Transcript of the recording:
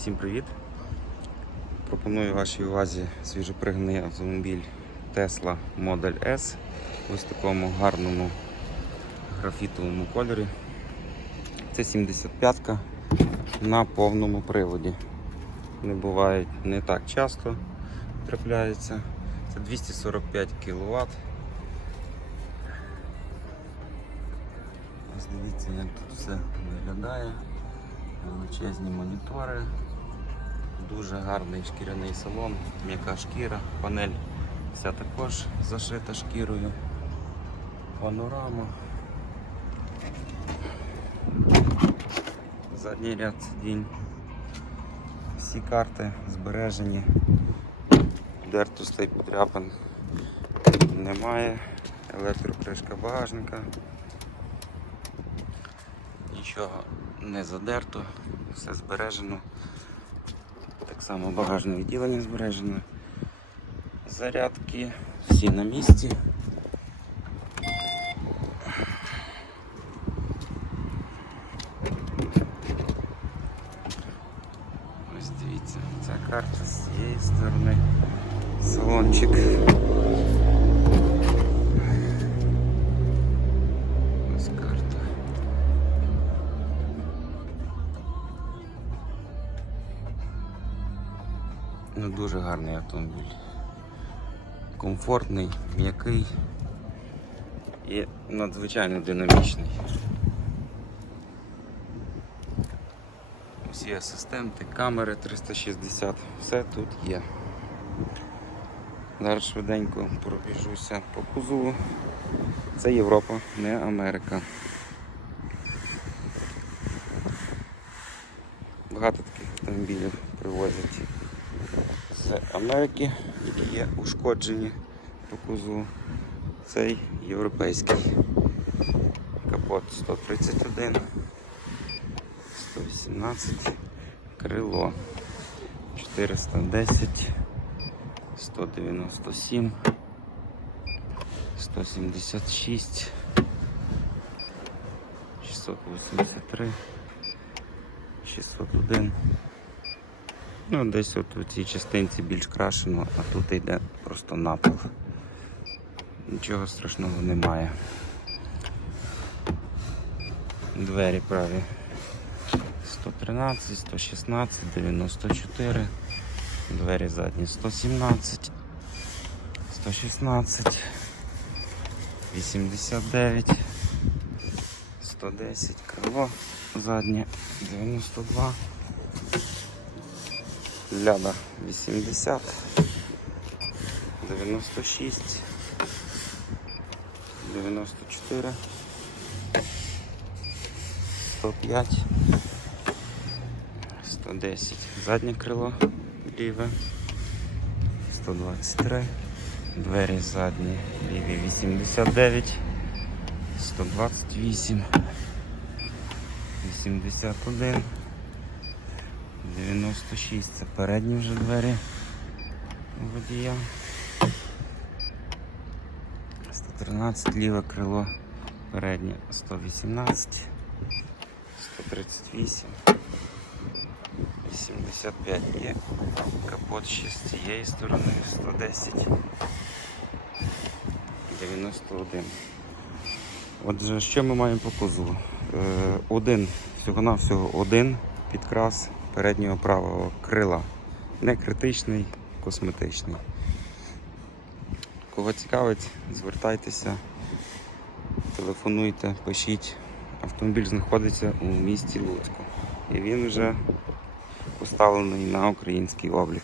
Всім привіт! Пропоную вашій увазі свіжопригнаний автомобіль Tesla Model S в ось такому гарному графітовому кольорі. Це 75-ка на повному приводі. Не бувають не так часто трапляються. Це 245 кВт. Дивіться, як тут все виглядає. Величезні монітори, дуже гарний шкіряний салон, м'яка шкіра, панель вся також зашита шкірою, панорама. Задній ряд сидінь. Всі карти збережені. Дертостей подряпин немає. Електрокришка багажника. Нічого не задерто, все збережено. Так само багажне відділення збережено. Зарядки, всі на місці. Ось дивіться, ця карта з цієї сторони. Салончик. Ну, дуже гарний автомобіль. Комфортний, м'який і надзвичайно динамічний. Усі асистенти, камери 360, все тут є. Зараз швиденько пробіжуся по кузову. Це Європа, не Америка. Багато таких автомобілів привозять з Америки, які є ушкоджені по кузову. Цей європейський. Капот 131, 118, крило 410, 197, 176, 683, 601. Ну, десь от у цій частинці більш крашено, а тут йде просто напил. Нічого страшного немає. Двері праві 113, 116, 94, двері задні 117, 116, 89, 110, крило заднє 92. Ляда 80, 96, 94, 105, 110. Заднє крило ліве, 123, двері задні ліві 89, 128, 81. 96 це передні вже двері водія. 113 ліве крило, переднє. 118, 138, 85 є, капот ще з цієї сторони. 110, 91. Отже, що ми маємо по кузову? Е, Один, всього-навсього один підкрас переднього правого крила. Не критичний, косметичний. Кого цікавить, звертайтеся, телефонуйте, пишіть. Автомобіль знаходиться у місті Луцьку. І він вже поставлений на український облік.